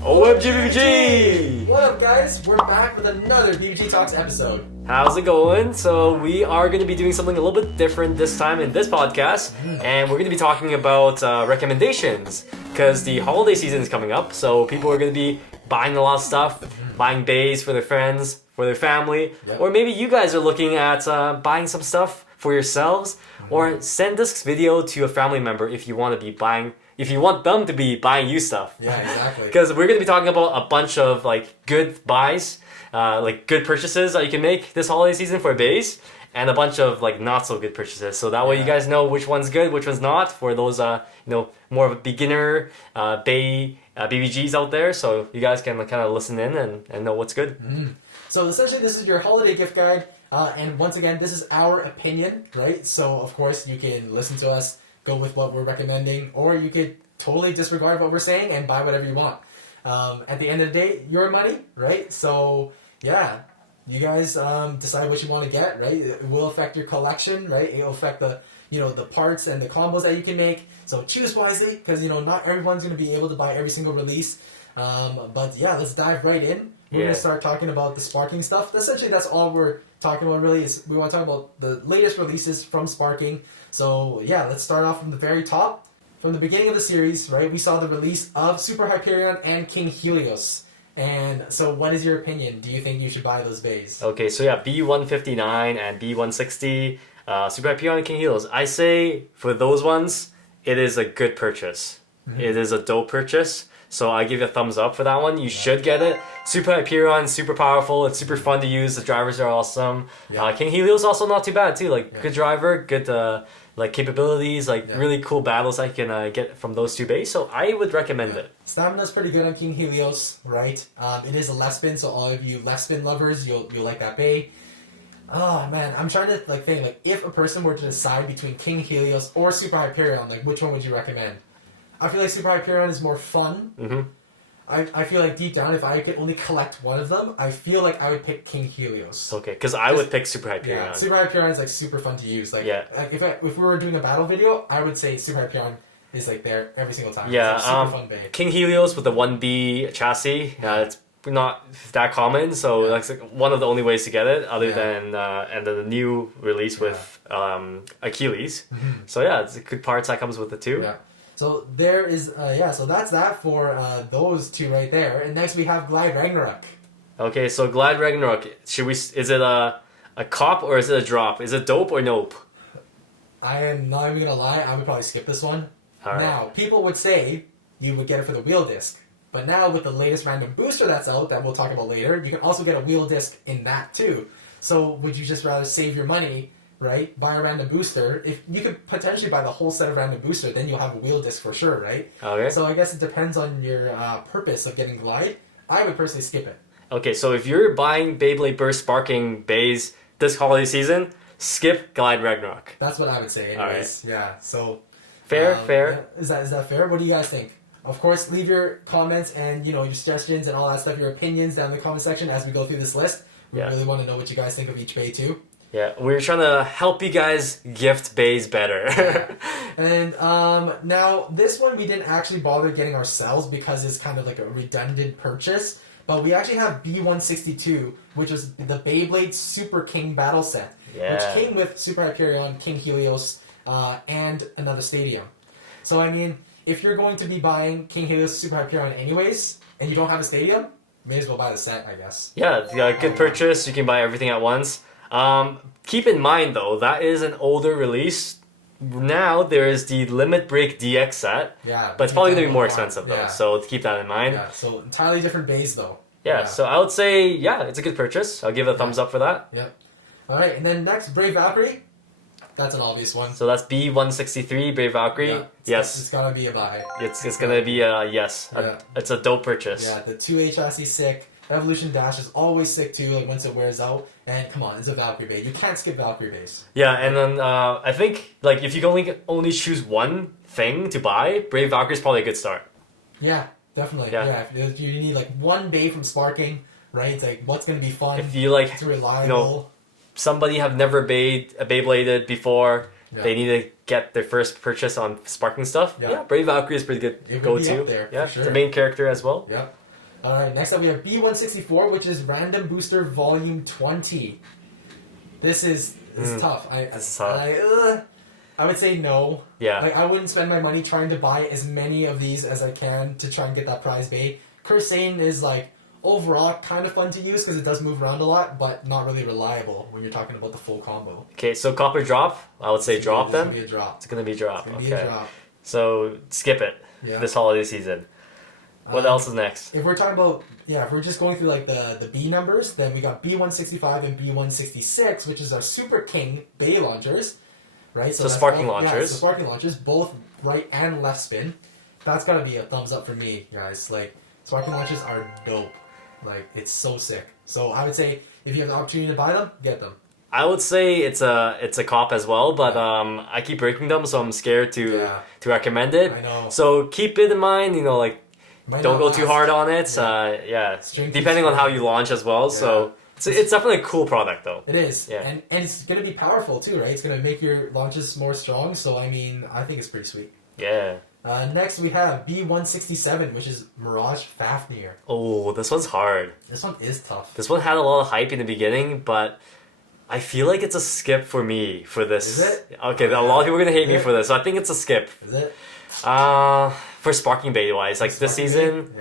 OMG BBG! What up, guys? We're back with another BBG Talks episode. How's it going? So we are going to be doing something a little bit different this time in this podcast, and we're going to be talking about recommendations because the holiday season is coming up. So people are going to be buying a lot of stuff, buying Beys for their friends, for their family, or maybe you guys are looking at buying some stuff for yourselves, or send this video to a family member if you want to be buying. If you want them to be buying you stuff. Yeah, exactly. Because we're going to be talking about a bunch of like good buys, like good purchases that you can make this holiday season for Beys, and a bunch of like not so good purchases. So that way you guys know which one's good, which one's not for those more of a beginner BBGs out there. So you guys can kind of listen in and know what's good. So essentially this is your holiday gift guide. And once again, this is our opinion, right? So of course you can listen to us, go with what we're recommending, or you could totally disregard what we're saying and buy whatever you want. At the end of the day, your money, right? So yeah, you guys decide what you want to get, right? It will affect your collection, right? It will affect the the parts and the combos that you can make. So choose wisely, because not everyone's going to be able to buy every single release. But yeah, let's dive right in. We're going to start talking about the Sparking stuff. Essentially, that's all we're talking about really, is we want to talk about the latest releases from Sparking. So yeah, let's start off from the very top. From the beginning of the series, right, we saw the release of Super Hyperion and King Helios. And so what is your opinion? Do you think you should buy those Beys? Okay, so yeah, B159 and B160, Super Hyperion and King Helios. I say for those ones, it is a good purchase. It is a dope purchase. So I give you a thumbs up for that one. You should get it. Super Hyperion, super powerful. It's super fun to use. The drivers are awesome. King Helios also not too bad too. Like good driver, good like capabilities, like really cool battles I can get from those two Beys. So I would recommend it. Stamina's pretty good on King Helios, right? It is a left spin, so all of you left spin lovers, you'll like that Bey. Oh man, I'm trying to think if a person were to decide between King Helios or Super Hyperion, which one would you recommend? I feel like Super Hyperion is more fun. I feel like deep down, if I could only collect one of them, I feel like I would pick King Helios. Okay, because I would pick Super Hyperion. Yeah, Super Hyperion is super fun to use. If we were doing a battle video, I would say Super Hyperion is there every single time. Yeah, it's super fun Bey. King Helios with the 1B chassis. It's not that common, so that's one of the only ways to get it, other than and then the new release with Achilles. So yeah, it's good parts that comes with it too. Yeah. So there is, so that's that for those two right there. And next we have Glide Ragnarok. Okay, so Glide Ragnarok, is it a cop or is it a drop? Is it dope or nope? I am not even gonna lie, I would probably skip this one. Alright. Now, people would say you would get it for the wheel disc. But now with the latest random booster that's out, that we'll talk about later, you can also get a wheel disc in that too. So would you just rather save your money, right? Buy a random booster. If you could potentially buy the whole set of random booster, then you'll have a wheel disc for sure, right? Okay. So I guess it depends on your purpose of getting Glide. I would personally skip it. Okay, so if you're buying Beyblade Burst Sparking Beys this holiday season, skip Glide Ragnarok. That's what I would say anyways. All right. Yeah, so... Fair. Yeah. Is that fair? What do you guys think? Of course, leave your comments and your suggestions and all that stuff, your opinions down in the comment section as we go through this list. We really want to know what you guys think of each Bey too. Yeah, we're trying to help you guys gift Beys better. And now, this one we didn't actually bother getting ourselves because it's kind of like a redundant purchase. But we actually have B162, which is the Beyblade Superking battle set. Which came with Super Hyperion, King Helios, and another stadium. So I mean, if you're going to be buying King Helios Super Hyperion anyways, and you don't have a stadium, may as well buy the set, I guess. Yeah, good purchase. You can buy everything at once. Keep in mind though, that is an older release. Now there is the Limit Break DX set, but it's probably going to be more expensive though, so keep that in mind. Yeah, so entirely different Beys though. Yeah, so I would say, it's a good purchase. I'll give it a thumbs up for that. Yep. Alright, and then next, Brave Valkyrie. That's an obvious one. So that's B163, Brave Valkyrie. Yeah, yes. It's gotta be a buy. It's gonna be a yes. It's a dope purchase. Yeah, the 2A chassis sick. Evolution Dash is always sick too, once it wears out. And come on, it's a Valkyrie Bey. You can't skip Valkyrie Beys. Yeah, and then I think if you can only choose one thing to buy, Brave Valkyrie is probably a good start. Yeah, definitely. Yeah. If you need one Bey from Sparking, right? It's what's gonna be fun. If you it's reliable. Somebody have never Beybladed before, they need to get their first purchase on Sparking stuff. Yeah, Brave Valkyrie is pretty good go-to. There, yeah, for sure. the main character as well. Yep. Alright, next up we have B164, which is Random Booster Volume 20. This is tough. I would say no. Yeah. Like, I wouldn't spend my money trying to buy as many of these as I can to try and get that prize bait. Cursane is like overall kind of fun to use because it does move around a lot, but not really reliable when you're talking about the full combo. Okay, so copper drop. I would say drop then. It's gonna be a drop. It's gonna be drop. It's gonna be a drop. So skip it this holiday season. What else is next? If we're talking about, if we're just going through like the B numbers, then we got B165 and B166, which is our Superking Bey launchers, right? So sparking launchers. Yeah, so sparking launchers, both right and left spin. That's gotta be a thumbs up for me, guys. Like, sparking launchers are dope. Like, it's so sick. So I would say if you have the opportunity to buy them, get them. I would say it's a cop as well, but I keep breaking them, so I'm scared to recommend it. I know. So keep it in mind, like. Might Don't not go too last. hard on it. Depending on how you launch as well. So it's definitely a cool product though. It is. Yeah. And it's going to be powerful too, right? It's going to make your launches more strong. So, I mean, I think it's pretty sweet. Yeah. Next, we have B167, which is Mirage Fafnir. Oh, this one's hard. This one is tough. This one had a lot of hype in the beginning, but I feel like it's a skip for me for this. Is it? Okay, a lot of people are going to hate me for this, so I think it's a skip. Is it? For Sparking Bey wise, like this season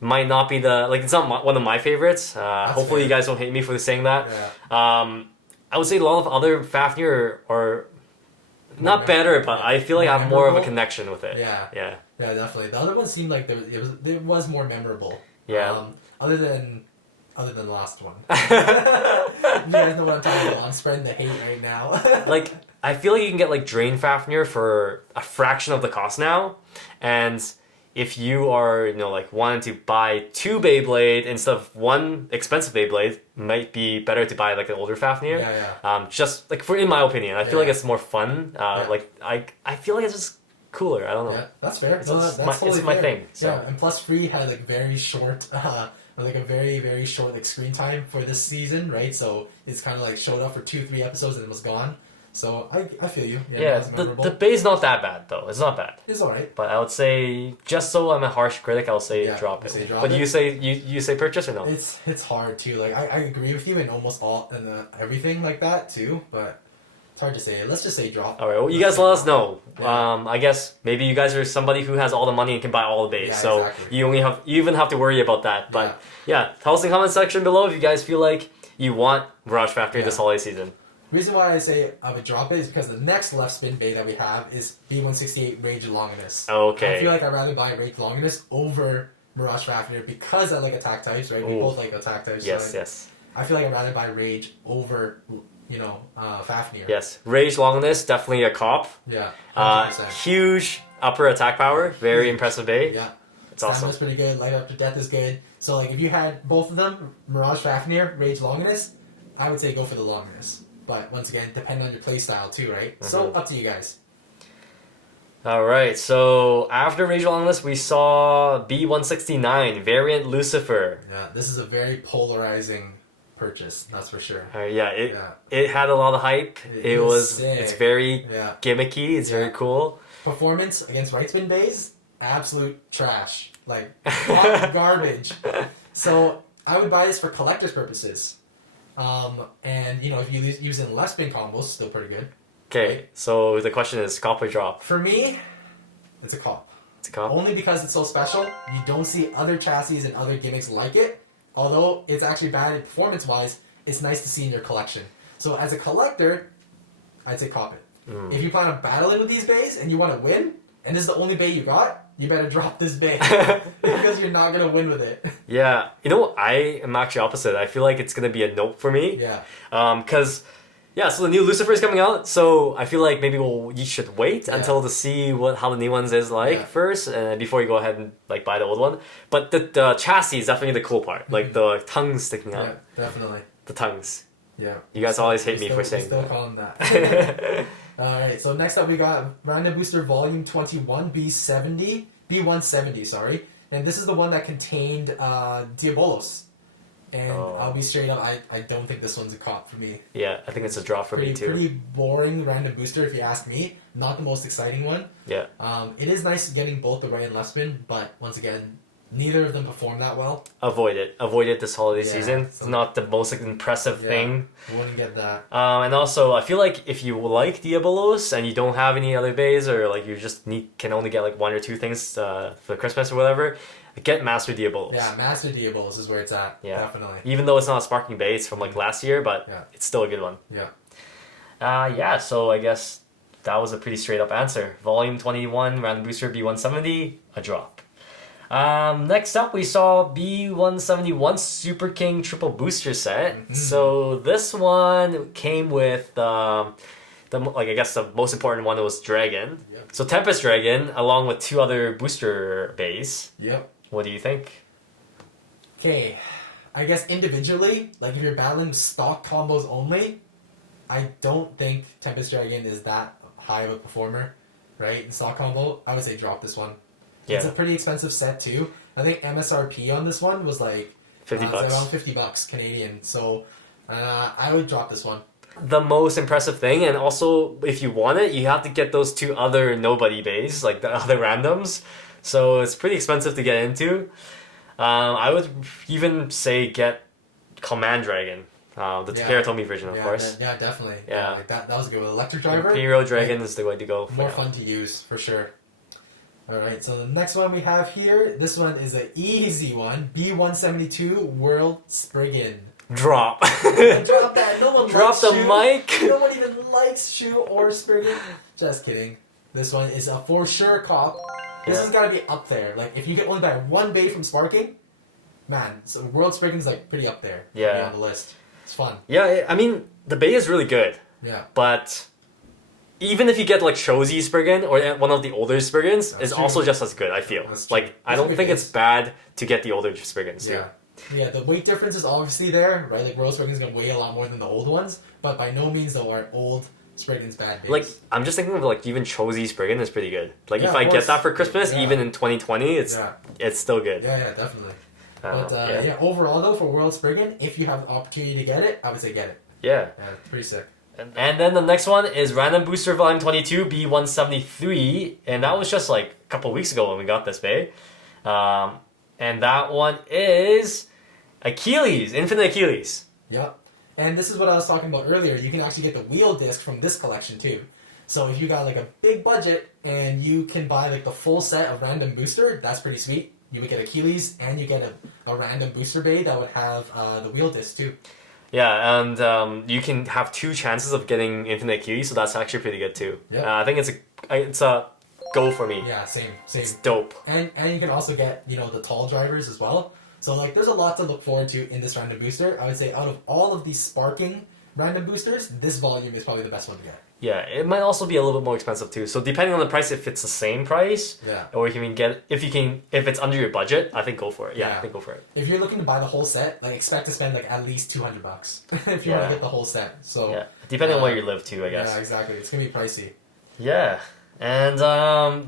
might not be it's not one of my favorites. Hopefully you guys don't hate me for saying that. Yeah. I would say a lot of other Fafnir are not better, but I feel like I have more of a connection with it. Yeah. Yeah. Yeah, definitely. The other one seemed like it was more memorable. Yeah. Other than the last one. You guys know what I'm talking about. I'm spreading the hate right now. Like, I feel like you can get like Drain Fafnir for a fraction of the cost now, and if you are wanting to buy 2 Beyblade instead of 1 expensive Beyblade, might be better to buy like an older Fafnir. Just like in my opinion, I feel like it's more fun. Like I feel like it's just cooler. I don't know. Yeah, that's fair. It's, that's totally my fair. thing. So. Yeah, and plus Free had like very short, like a very, very short like screen time for this season, right? So it's kind of like showed up for 2-3 episodes and it was gone. So I feel you. Yeah, the Bey's not that bad though. It's not bad. It's alright. But I would say, just so I'm a harsh critic, I'll say drop it. But you say purchase or no? It's hard too. Like I agree with you in almost everything like that too. But it's hard to say. Let's just say drop. All right. Well, you guys let us know. Yeah. I guess maybe you guys are somebody who has all the money and can buy all the Beys. Yeah, so exactly. you even have to worry about that. But tell us in the comment section below if you guys feel like you want Mirage Factory this holiday season. The reason why I say I would drop it is because the next left spin Bey that we have is B168 Rage Longinus. Okay. I feel like I'd rather buy Rage Longinus over Mirage Fafnir because I like attack types, right? We both like attack types. Yes, so yes. I feel like I'd rather buy Rage over, Fafnir. Yes. Rage Longinus, definitely a cop. Yeah. 100%. Huge upper attack power. Very impressive Bey. Yeah. It's awesome. Stamina's pretty good. Light Up to Death is good. So, like, if you had both of them, Mirage Fafnir, Rage Longinus, I would say go for the Longinus. But once again, depending on your playstyle too, right? Mm-hmm. So up to you guys. Alright, so after Rage Longinus, we saw B169 Variant Lucifer. Yeah, this is a very polarizing purchase, that's for sure. It had a lot of hype. It's very gimmicky, it's very cool. Performance against right spin Beys, absolute trash. Like garbage. So I would buy this for collector's purposes. And if you use it in left spin combos, still pretty good. Okay, right? So the question is cop or drop? For me, it's a cop. It's a cop? Only because it's so special. You don't see other chassis and other gimmicks like it. Although it's actually bad performance-wise, it's nice to see in your collection. So as a collector, I'd say cop it. If you plan on battling with these Beys and you want to win, and this is the only Bey you got, you better drop this Bey because you're not gonna win with it. Yeah, I am actually opposite. I feel like it's gonna be a nope for me. Yeah. Because so the new Lucifer is coming out, so I feel like maybe you should wait until to see how the new ones is first, and before you go ahead and buy the old one. But the chassis is definitely the cool part, like the tongues sticking out. Yeah, definitely. The tongues. Yeah. You guys always hate me for saying that. Still call them that. Alright, so next up we got Random Booster Volume 21 B170, sorry. And this is the one that contained Diabolos. And I'll be straight up, I don't think this one's a cop for me. Yeah, I think it's a drop for me too. Pretty boring Random Booster if you ask me. Not the most exciting one. Yeah. It is nice getting both the right and left spin, but once again, Neither of them perform that well. Avoid it. Avoid it this holiday Yeah, season. It's not the most impressive thing. Wouldn't get that. And also, I feel like if you like Diabolos and you don't have any other bays, or like you just can only get like 1 or 2 things for Christmas or whatever, get Master Diabolos. Yeah, Master Diabolos is where it's at. Yeah, definitely. Even though it's not a Sparking Bay, it's from like last year, but it's still a good one. Yeah. So I guess that was a pretty straight up answer. Volume 21, Random Booster B170, a drop. Next up, we saw B171 Superking Triple Booster Set. Mm-hmm. So this one came with I guess the most important one was Dragon. Yep. So Tempest Dragon, along with 2 other booster bays. Yep. What do you think? Okay, I guess individually, like if you're battling stock combos only, I don't think Tempest Dragon is that high of a performer, right? In stock combo, I would say drop this one. Yeah. It's a pretty expensive set too. I think MSRP on this one was like $50. It's around $50 Canadian. So I would drop this one. The most impressive thing, and also if you want it, you have to get those 2 other nobody bays, like the other randoms. So it's pretty expensive to get into. I would even say get Command Dragon, the Takerotomi version, of course. Yeah, definitely. Yeah. Like that was good with Electric Driver. Imperial Dragon is the way to go. More fun to use, for sure. Alright, so the next one we have here, this one is an easy one. B172 World Spriggan. Drop. Drop that. No one Drop likes the Shu. mic. No one even likes Shu or Spriggan. Just kidding. This one is a for sure cop. This has got to be up there. Like, if you can only buy 1 bay from Sparking, man, so World Spriggan's like pretty up there. Yeah. On the list. It's fun. Yeah, I mean, the bay is really good. Yeah. But even if you get like Shozy Spriggan or one of the older Spriggans, it's also just as good, I feel. Like, I don't think it's bad to get the older Spriggans, too. Yeah. Yeah, the weight difference is obviously there, right? Like, World Spriggan's going to weigh a lot more than the old ones, but by no means, though, are old Spriggan's bad bays. Like, I'm just thinking of like even Shozy Spriggan is pretty good. Like, if I get that for Christmas, even in 2020, it's still good. Yeah, definitely. But overall, though, for World Spriggan, if you have the opportunity to get it, I would say get it. Yeah. Yeah, it's pretty sick. And then the next one is Random Booster Volume 22 B173, and that was just like a couple weeks ago when we got this bay. And that one is Achilles, Infinite Achilles. Yep. And this is what I was talking about earlier. You can actually get the wheel disc from this collection too. So if you got like a big budget and you can buy like the full set of Random Booster, that's pretty sweet. You would get Achilles and you get a Random Booster bay that would have the wheel disc too. Yeah, and you can have 2 chances of getting Infinite Achilles, so that's actually pretty good too. Yep. I think it's a go for me. Yeah, same. It's dope. And you can also get, the tall drivers as well. So like there's a lot to look forward to in this Random Booster. I would say out of all of these Sparking Random Boosters, this volume is probably the best one to get. Yeah, it might also be a little bit more expensive too. So depending on the price, if it's the same price, or if it's under your budget, I think go for it. Yeah, I think go for it. If you're looking to buy the whole set, like expect to spend like at least $200 if you want to get the whole set. So depending on where you live too, I guess. Yeah, exactly. It's gonna be pricey. Yeah. And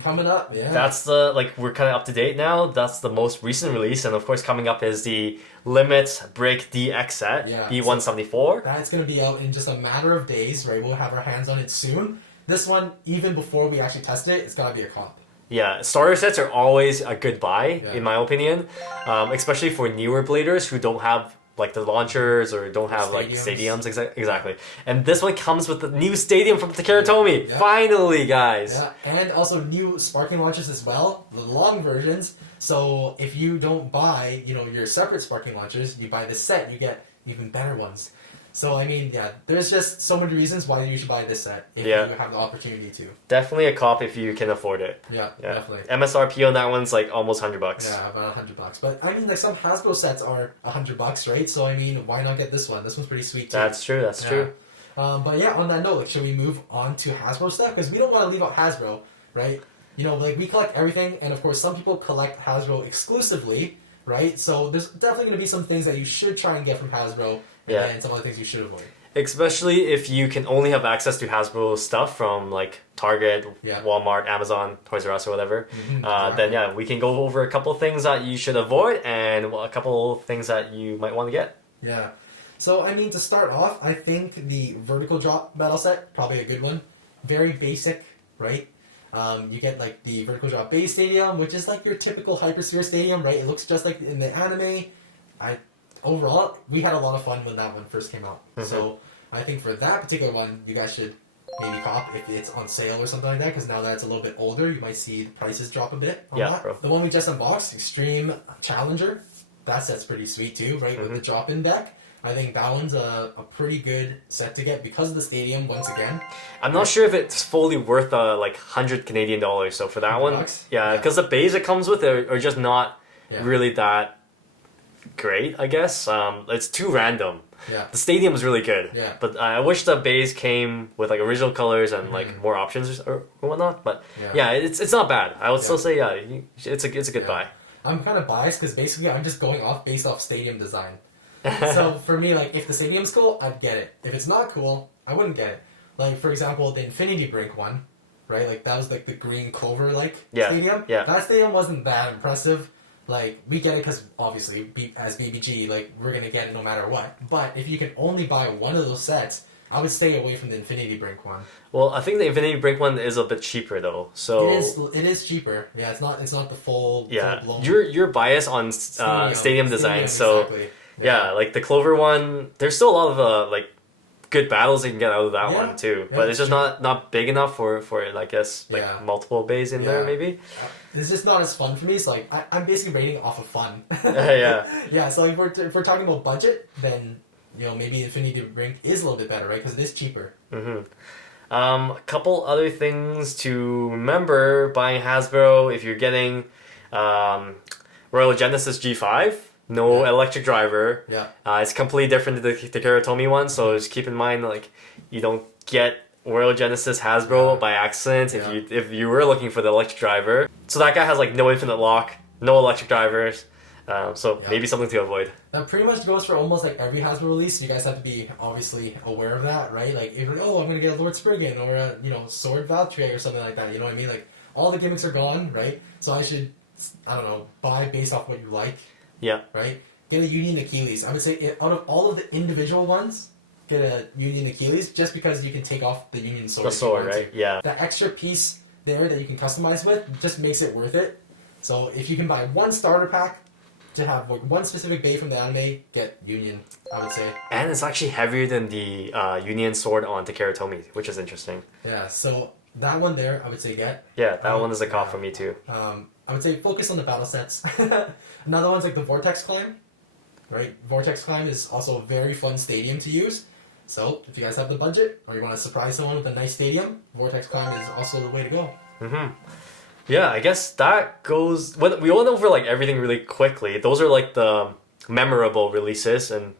coming up, that's we're kind of up to date now. That's the most recent release, and of course coming up is the Limit Break DX set, B174. That's gonna be out in just a matter of days, right? We'll have our hands on it soon. This one, even before we actually test it, it's gotta be a comp. Yeah, starter sets are always a good buy, in my opinion, especially for newer bladers who don't have like the launchers or don't have like stadiums. Exactly. And this one comes with the new stadium from Takerotomi. Finally, guys. Yeah, and also new Sparking launchers as well, the long versions. So if you don't buy, your separate Sparking launchers, you buy this set, you get even better ones. So I mean, there's just so many reasons why you should buy this set if you have the opportunity to. Definitely a cop if you can afford it. Yeah, definitely. MSRP on that one's like almost $100. Yeah, about $100. But I mean, like some Hasbro sets are $100, right? So I mean, why not get this one? This one's pretty sweet too. That's true. That's true. But yeah, on that note, should we move on to Hasbro stuff? Because we don't want to leave out Hasbro, right? We collect everything, and of course, some people collect Hasbro exclusively, right? So there's definitely going to be some things that you should try and get from Hasbro. And some other things you should avoid. Especially if you can only have access to Hasbro stuff from like Target, Walmart, Amazon, Toys R Us, or whatever. Then we can go over a couple things that you should avoid and a couple things that you might want to get. Yeah. So I mean, to start off, I think the vertical drop battle set probably a good one. Very basic, right? You get like the vertical drop Beys stadium, which is like your typical HyperSphere stadium, right? It looks just like in the anime. Overall, we had a lot of fun when that one first came out. So I think for that particular one, you guys should maybe cop if it's on sale or something like that, because now that it's a little bit older, you might see the prices drop a bit on that. Bro. The one we just unboxed, Extreme Challenger, that set's pretty sweet too, right? With the drop-in deck. I think that one's a pretty good set to get because of the stadium, once again. I'm not sure if it's fully worth like 100 Canadian dollars. So for that one, because the Beys it comes with are just not really that great, I guess. It's too random. The stadium is really good. But I wish the Beys came with like original colors and like more options or whatnot. But it's not bad. I would still say it's a good buy. I'm kind of biased because basically I'm just going based off stadium design. So for me, like if the stadium's cool, I'd get it. If it's not cool, I wouldn't get it. Like for example, the Infinity Brink one, right? Like that was like the green clover stadium. That stadium wasn't that impressive. Like, we get it because, obviously, as BBG, like, we're going to get it no matter what. But if you can only buy one of those sets, I would stay away from the Infinity Brink one. Well, I think the Infinity Brink one is a bit cheaper, though. So it is cheaper. Yeah, it's not the full blown. You're biased on stadium design, so exactly. Like the Clover one, there's still a lot of like good battles you can get out of that one too. But it's just not big enough for I guess like multiple bays in there maybe. It's just not as fun for me. So like I'm basically rating off of fun. Yeah. So like if we're talking about budget, then maybe Infinity Brink is a little bit better, right? Because it is cheaper. A couple other things to remember buying Hasbro if you're getting Royal Genesis G5. No electric driver. It's completely different to the Karatomi one, so just keep in mind like you don't get Royal Genesis Hasbro by accident if you were looking for the electric driver. So that guy has like no infinite lock, no electric drivers. So maybe something to avoid. That pretty much goes for almost like every Hasbro release. So you guys have to be obviously aware of that, right? Like if I'm gonna get a Lord Spriggan or a Sword Valkyrie or something like that. You know what I mean? Like all the gimmicks are gone, right? So I should buy based off what you like. Right? Get a Union Achilles. I would say out of all of the individual ones, get a Union Achilles just because you can take off the Union Sword. The sword, right? Yeah. That extra piece there that you can customize with just makes it worth it. So if you can buy one starter pack to have like one specific Bey from the anime, get Union, I would say. And it's actually heavier than the Union sword on Takaratomi, which is interesting. Yeah, so that one there, I would say get. Yeah, that one is a cop for me too. I would say focus on the battle sets. Another one's like the Vortex Climb, right? Vortex Climb is also a very fun stadium to use. So if you guys have the budget or you want to surprise someone with a nice stadium, Vortex Climb is also the way to go. Yeah, I guess that goes. We went over like everything really quickly. Those are like the memorable releases and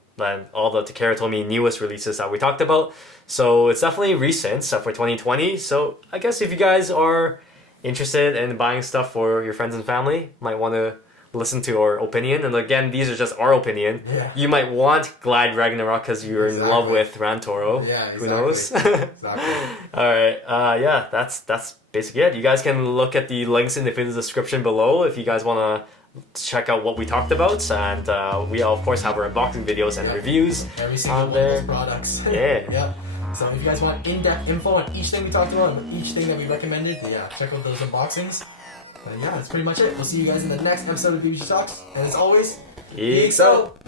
all the Takaratomi newest releases that we talked about. So it's definitely recent stuff for 2020. So I guess if you guys are interested in buying stuff for your friends and family, might want to listen to our opinion. And again, these are just our opinion. You might want Glide Ragnarok because you're in love with Rantoro. Who knows? Alright, that's basically it. You guys can look at the links in the video description below if you guys want to check out what we talked about. And we of course have our unboxing videos and reviews every single on one there. of those products. Yeah. So if you guys want in-depth info on each thing we talked about and each thing that we recommended, check out those unboxings. And that's pretty much it. We'll see you guys in the next episode of BBG Talks. And as always, Geeks out!